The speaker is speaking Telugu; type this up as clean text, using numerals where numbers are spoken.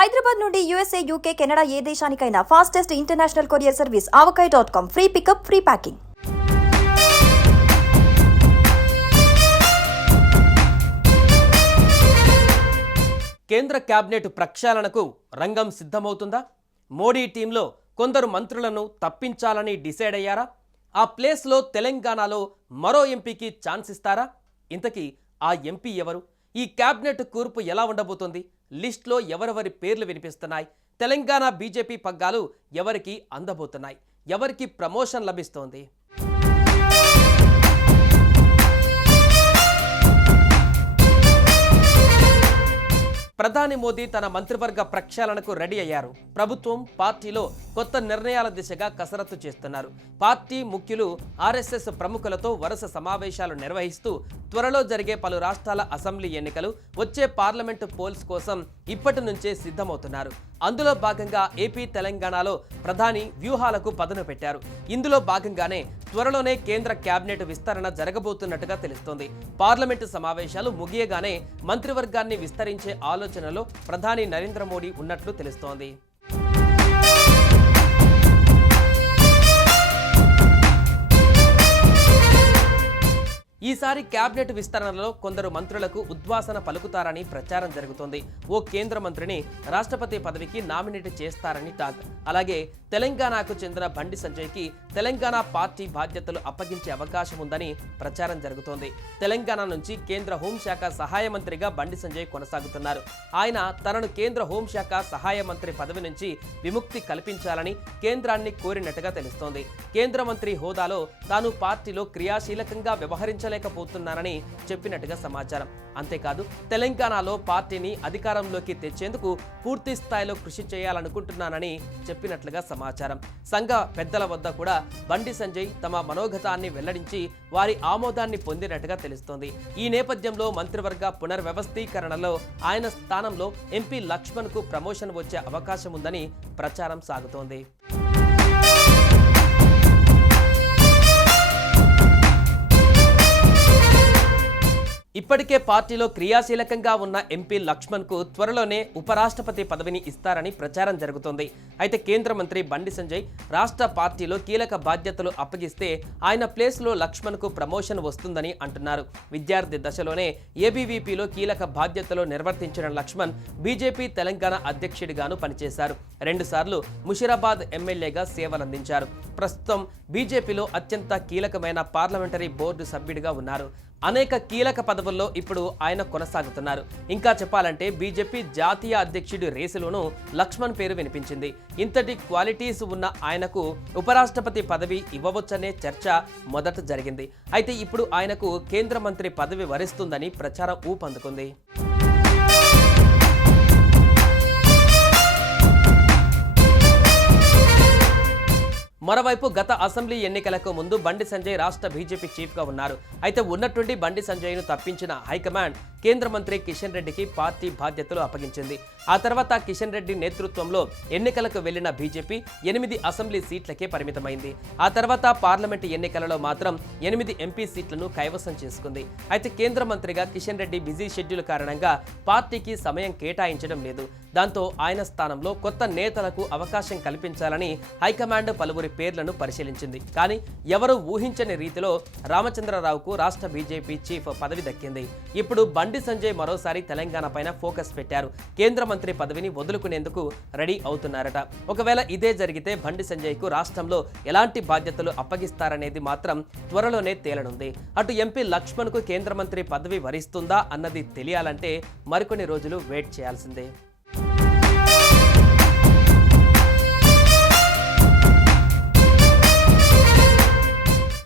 హైదరాబాద్ నుండి యూఎస్ఏ, యూకే, కెనడా ఏ దేశానికైనా fastest international courier service avocai.com. Free pickup, free packing. కేంద్ర కేబినెట్ ప్రక్షాళనకు రంగం సిద్ధమవుతుందా? మోడీ టీంలో కొందరు మంత్రులను తప్పించాలని డిసైడ్ అయ్యారా? ఆ ప్లేస్లో తెలంగాణలో మరో ఎంపీకి ఛాన్స్ ఇస్తారా? ఇంతకీ ఆ ఎంపీ ఎవరు? ఈ కేబినెట్ కూర్పు ఎలా ఉండబోతోంది? లిస్ట్లో ఎవరెవరి పేర్లు వినిపిస్తున్నాయి? తెలంగాణ బీజేపీ పగ్గాలు ఎవరికి అందబోతున్నాయి? ఎవరికి ప్రమోషన్ లభిస్తోంది? ప్రధాని మోదీ తన మంత్రివర్గ ప్రక్షాళనకు రెడీ అయ్యారు. ప్రభుత్వం, పార్టీలో కొత్త నిర్ణయాల దిశగా కసరత్తు చేస్తున్నారు. పార్టీ ముఖ్యులు ఆర్ఎస్ఎస్ ప్రముఖులతో వరుస సమావేశాలు నిర్వహిస్తూ త్వరలో జరిగే పలు రాష్ట్రాల అసెంబ్లీ ఎన్నికలు, వచ్చే పార్లమెంటు పోల్స్ కోసం ఇప్పటి నుంచే సిద్ధమవుతున్నారు. అందులో భాగంగా ఏపీ, తెలంగాణలో ప్రధాని వ్యూహాలకు పదును పెట్టారు. ఇందులో భాగంగానే త్వరలోనే కేంద్ర కేబినెట్ విస్తరణ జరగబోతున్నట్టుగా తెలుస్తోంది. పార్లమెంటు సమావేశాలు ముగియగానే మంత్రివర్గాన్ని విస్తరించే ఆలోచనలో ప్రధాని నరేంద్ర మోడీ ఉన్నట్లు తెలుస్తోంది. ఈసారి కేబినెట్ విస్తరణలో కొందరు మంత్రులకు ఉద్వాసన పలుకుతారని ప్రచారం జరుగుతోంది. ఓ కేంద్ర మంత్రిని రాష్ట్రపతి పదవికి నామినేట్ చేస్తారని టాక్. అలాగే తెలంగాణకు చెందిన బండి సంజయ్కి తెలంగాణ పార్టీ బాధ్యతలు అప్పగించే అవకాశం ఉందని ప్రచారం జరుగుతోంది. తెలంగాణ నుంచి కేంద్ర హోంశాఖ సహాయ మంత్రిగా బండి సంజయ్ కొనసాగుతున్నారు. ఆయన తనను కేంద్ర హోంశాఖ సహాయ మంత్రి పదవి నుంచి విముక్తి కల్పించాలని కేంద్రాన్ని కోరినట్టుగా తెలుస్తోంది. కేంద్ర మంత్రి హోదాలో తాను పార్టీలో క్రియాశీలకంగా వ్యవహరించలేకపోతున్నానని చెప్పినట్టుగా సమాచారం. అంతేకాదు, తెలంగాణలో పార్టీని అధికారంలోకి తెచ్చేందుకు పూర్తి స్థాయిలో కృషి చేయాలనుకుంటున్నానని చెప్పినట్లుగా సమాచారం. సంఘ పెద్దల వద్ద కూడా బండి సంజయ్ తమ మనోగతాన్ని వెల్లడించి వారి ఆమోదాన్ని పొందినట్టుగా తెలుస్తోంది. ఈ నేపథ్యంలో మంత్రివర్గ పునర్వ్యవస్థీకరణలో ఆయన స్థానంలో ఎంపీ లక్ష్మణ్కు ప్రమోషన్ వచ్చే అవకాశం ఉందని ప్రచారం సాగుతోంది. ఇప్పటికే పార్టీలో క్రియాశీలకంగా ఉన్న ఎంపీ లక్ష్మణ్కు త్వరలోనే ఉపరాష్ట్రపతి పదవిని ఇస్తారని ప్రచారం జరుగుతోంది. అయితే కేంద్ర మంత్రి బండి సంజయ్ రాష్ట్ర పార్టీలో కీలక బాధ్యతలు అప్పగిస్తే ఆయన ప్లేస్లో లక్ష్మణ్కు ప్రమోషన్ వస్తుందని అంటున్నారు. విద్యార్థి దశలోనే ఏబీవీపీలో కీలక బాధ్యతలు నిర్వర్తించిన లక్ష్మణ్ బీజేపీ తెలంగాణ అధ్యక్షుడిగాను పనిచేశారు. 2 సార్లు ముషిరాబాద్ ఎమ్మెల్యేగా సేవలందించారు. ప్రస్తుతం బీజేపీలో అత్యంత కీలకమైన పార్లమెంటరీ బోర్డు సభ్యుడిగా ఉన్నారు. అనేక కీలక పదవుల్లో ఇప్పుడు ఆయన కొనసాగుతున్నారు. ఇంకా చెప్పాలంటే బీజేపీ జాతీయ అధ్యక్షుడి రేసులోనూ లక్ష్మణ్ పేరు వినిపించింది. ఇంతటి క్వాలిటీస్ ఉన్న ఆయనకు ఉపరాష్ట్రపతి పదవి ఇవ్వవచ్చనే చర్చ మొదట జరిగింది. అయితే ఇప్పుడు ఆయనకు కేంద్ర మంత్రి పదవి వరిస్తుందని ప్రచారం ఊపందుకుంది. మరోవైపు గత అసెంబ్లీ ఎన్నికలకు ముందు బండి సంజయ్ రాష్ట్ర బీజేపీ చీఫ్గా ఉన్నారు. అయితే ఉన్నట్టుండి బండి సంజయ్ను తప్పించిన హైకమాండ్ కేంద్ర మంత్రి కిషన్ రెడ్డికి పార్టీ బాధ్యతలు అప్పగించింది. ఆ తర్వాత కిషన్ రెడ్డి నేతృత్వంలో ఎన్నికలకు వెళ్లిన బీజేపీ 8 అసెంబ్లీ సీట్లకే పరిమితమైంది. ఆ తర్వాత పార్లమెంటు ఎన్నికలలో మాత్రం 8 ఎంపీ సీట్లను కైవసం చేసుకుంది. అయితే కేంద్ర మంత్రిగా కిషన్ రెడ్డి బిజీ షెడ్యూల్ కారణంగా పార్టీకి సమయం కేటాయించడం లేదు. దాంతో ఆయన స్థానంలో కొత్త నేతలకు అవకాశం కల్పించాలని హైకమాండ్ పలువురి పేర్లను పరిశీలించింది. కానీ ఎవరు ఊహించని రీతిలో రామచంద్రరావుకు రాష్ట్ర బీజేపీ చీఫ్ పదవి దక్కింది. ఇప్పుడు బండి సంజయ్ మరోసారి తెలంగాణ పైన ఫోకస్ పెట్టారు. కేంద్ర మంత్రి పదవిని వదులుకునేందుకు రెడీ అవుతున్నారట. ఒకవేళ ఇదే జరిగితే బండి సంజయ్కు రాష్ట్రంలో ఎలాంటి బాధ్యతలు అప్పగిస్తారనేది మాత్రం త్వరలోనే తేలనుంది. అటు ఎంపీ లక్ష్మణ్కు కేంద్ర మంత్రి పదవి వరిస్తుందా అన్నది తెలియాలంటే మరికొన్ని రోజులు వెయిట్ చేయాల్సిందే.